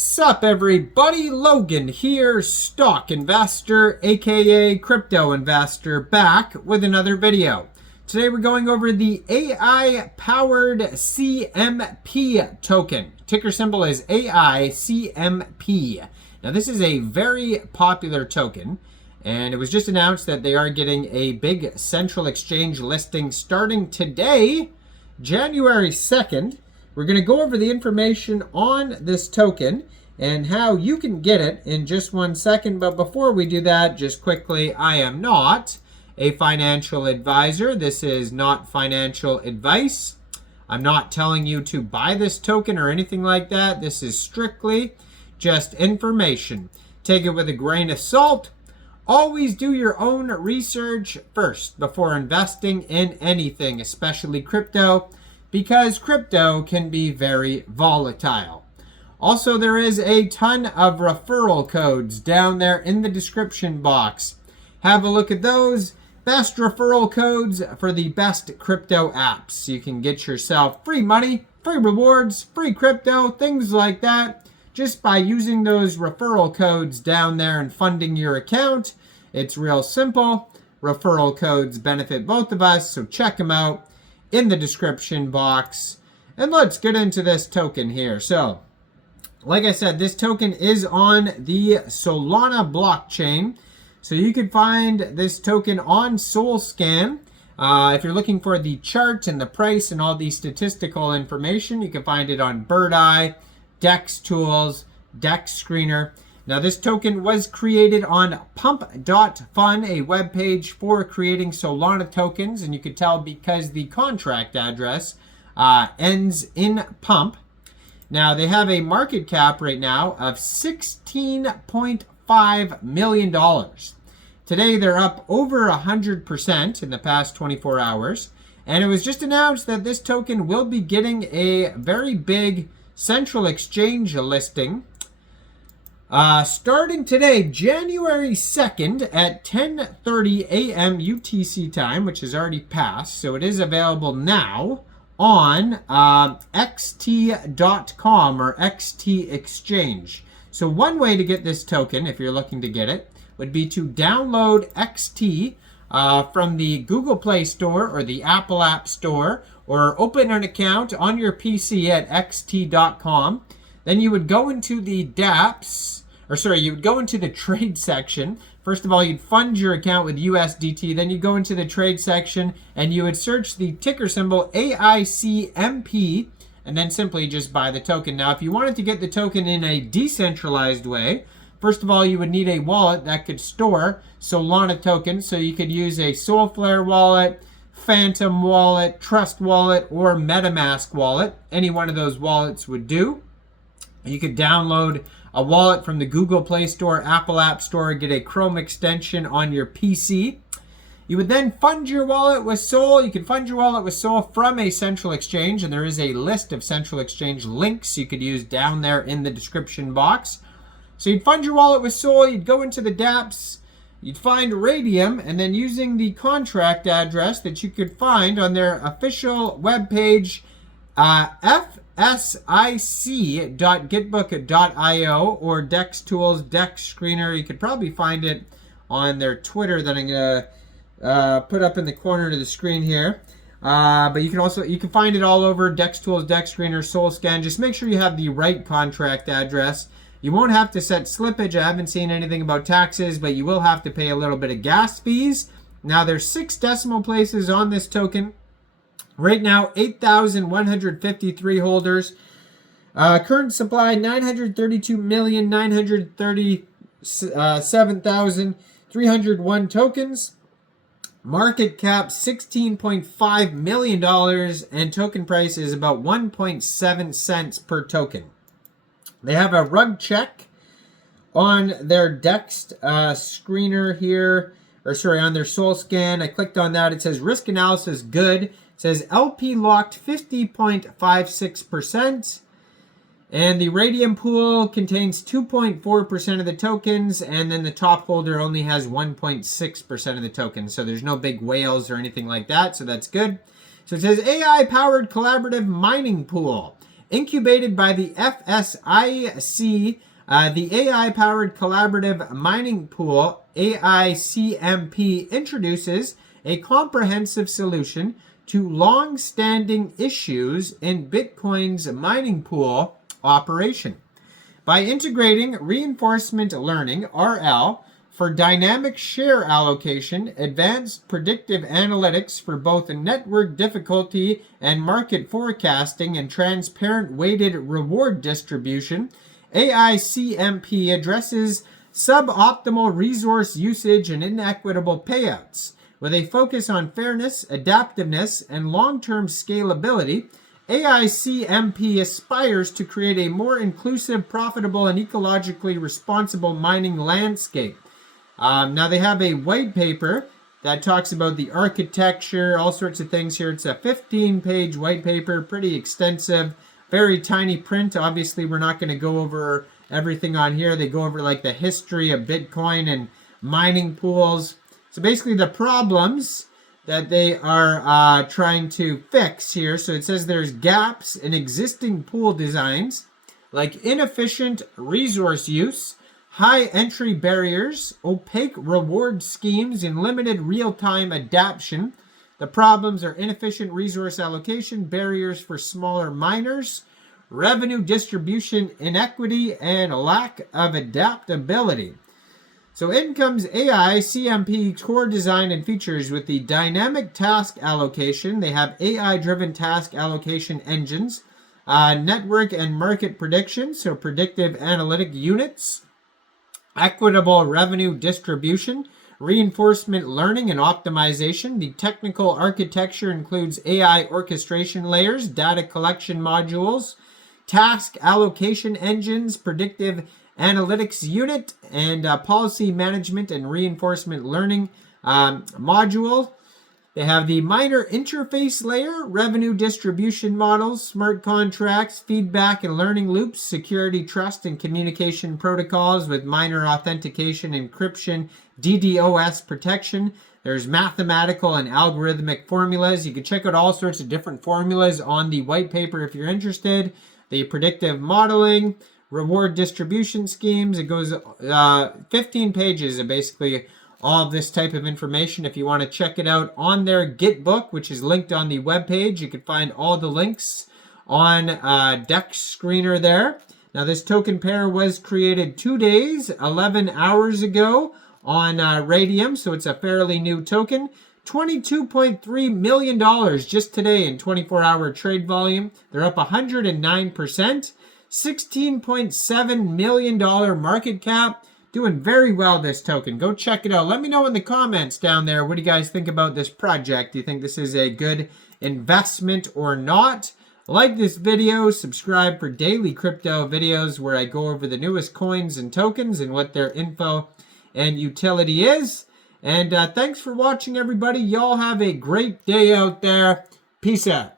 Sup everybody, Logan here, stock investor, aka crypto investor, back with another video. Today we're going over the AI-powered CMP token. Ticker symbol is AICMP. Now this is a very popular token, and it was just announced that they are getting a big central exchange listing starting today, January 2nd. We're going to go over the information on this token and how you can get it in just 1 second. But before we do that, just quickly, I am not a financial advisor. This is not financial advice. I'm not telling you to buy this token or anything like that. This is strictly just information. Take it with a grain of salt. Always do your own research first before investing in anything, especially crypto, because crypto can be very volatile. Also, there is a ton of referral codes down there in the description box. Have a look at those. Best referral codes for the best crypto apps. You can get yourself free money, free rewards, free crypto, things like that, just by using those referral codes down there and funding your account. It's real simple. Referral codes benefit both of us, so check them out in the description box. And let's get into this token here. So, like I said, this token is on the Solana blockchain. So you can find this token on SolScan. If you're looking for the chart and the price and all the statistical information, you can find it on Birdeye, Dex Tools, Dex Screener. Now this token was created on pump.fun, a web page for creating Solana tokens, and you could tell because the contract address ends in pump. Now they have a market cap right now of $16.5 million. Today they're up over 100% in the past 24 hours, and it was just announced that this token will be getting a very big central exchange listing starting today, January 2nd at 10:30 a.m. UTC time, which has already passed. So it is available now on XT.com or XT Exchange. So one way to get this token, if you're looking to get it, would be to download XT from the Google Play Store or the Apple App Store, or open an account on your PC at XT.com. Then you would go into the you would go into the trade section. First of all, you'd fund your account with USDT. Then you go into the trade section and you would search the ticker symbol AICMP and then simply just buy the token. Now, if you wanted to get the token in a decentralized way, first of all, you would need a wallet that could store Solana tokens. So you could use a Solflare wallet, Phantom wallet, Trust wallet, or MetaMask wallet. Any one of those wallets would do. You could download a wallet from the Google Play Store, Apple App Store, get a Chrome extension on your PC. You would then fund your wallet with Sol. You can fund your wallet with Sol from a central exchange, and there is a list of central exchange links you could use down there in the description box. So you'd fund your wallet with Sol, you'd go into the dApps, you'd find Raydium, and then using the contract address that you could find on their official webpage, fsic.gitbook.io, or Dex Tools, Dex Screener. You could probably find it on their Twitter that I'm going to put up in the corner of the screen here. But you can find it all over Dex Tools, Dex Screener, SolScan. Just make sure you have the right contract address. You won't have to set slippage. I haven't seen anything about taxes, but you will have to pay a little bit of gas fees. Now there's 6 decimal places on this token. Right now, 8,153 holders. Current supply, 932,937,301 tokens. Market cap, $16.5 million. And token price is about 1.7 cents per token. They have a rug check on their Dex screener here. On their SolScan. I clicked on that. It says risk analysis good. It says LP locked 50.56%. And the Raydium pool contains 2.4% of the tokens. And then the top holder only has 1.6% of the tokens. So there's no big whales or anything like that. So that's good. So it says AI-powered collaborative mining pool. Incubated by the Fsic, the AI-powered collaborative mining pool, Aicmp, introduces a comprehensive solution to long-standing issues in Bitcoin's mining pool operation. By integrating reinforcement learning, RL, for dynamic share allocation, advanced predictive analytics for both network difficulty and market forecasting, and transparent weighted reward distribution, Aicmp addresses suboptimal resource usage and inequitable payouts. With a focus on fairness, adaptiveness, and long-term scalability, Aicmp aspires to create a more inclusive, profitable, and ecologically responsible mining landscape. Now they have a white paper that talks about the architecture, all sorts of things here. It's a 15-page white paper, pretty extensive, very tiny print. Obviously, we're not going to go over everything on here. They go over like the history of Bitcoin and mining pools. So basically the problems that they are trying to fix here. So it says there's gaps in existing pool designs, like inefficient resource use, high entry barriers, opaque reward schemes, and limited real-time adaptation. The problems are inefficient resource allocation, barriers for smaller miners, revenue distribution inequity, and a lack of adaptability. So in comes Aicmp core design and features with the dynamic task allocation. They have AI-driven task allocation engines, network and market prediction, so predictive analytic units, equitable revenue distribution, reinforcement learning and optimization. The technical architecture includes AI orchestration layers, data collection modules, task allocation engines, predictive analytics unit, and policy management and reinforcement learning module. They have the miner interface layer, revenue distribution models, smart contracts, feedback and learning loops, security, trust, and communication protocols with miner authentication, encryption, DDoS protection. There's mathematical and algorithmic formulas. You can check out all sorts of different formulas on the white paper if you're interested. The predictive modeling, reward distribution schemes. It goes 15 pages of basically all of this type of information. If you want to check it out on their Git book, which is linked on the webpage, you can find all the links on Deck Screener there. Now, this token pair was created 2 days, 11 hours ago on Raydium, so it's a fairly new token. $22.3 million just today in 24-hour trade volume. They're up 109%. $16.7 million market cap. Doing very well, this token. Go check it out. Let me know in the comments down there, what do you guys think about this project? Do you think this is a good investment or not? Like this video, subscribe for daily crypto videos where I go over the newest coins and tokens and what their info and utility is. And thanks for watching, everybody. Y'all have a great day out there. Peace out.